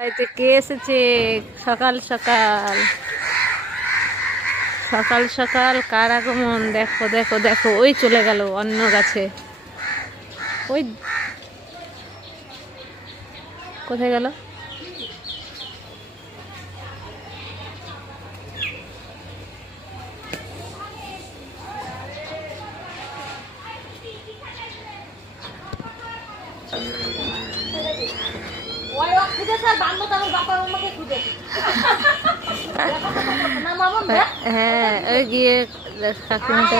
বাড়িতে কে এসেছে? সকাল সকাল সকাল সকাল কার আগমন! দেখো দেখো দেখো, ওই চলে গেল অন্য গাছে। ওই কোথায় গেল? হ্যাঁ, ওই গিয়ে কাকিমাটা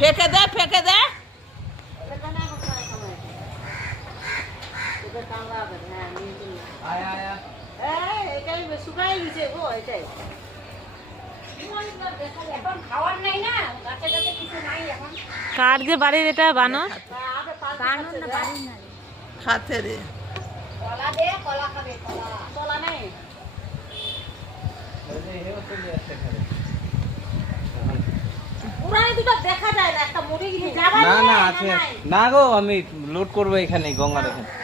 ফেঁকে দে, ফেঁকে দে। কার যে বাড়ির এটা বানর? খাতে রে না না আছে না গো, আমি লোড করবো এখানে গঙ্গার এখানে।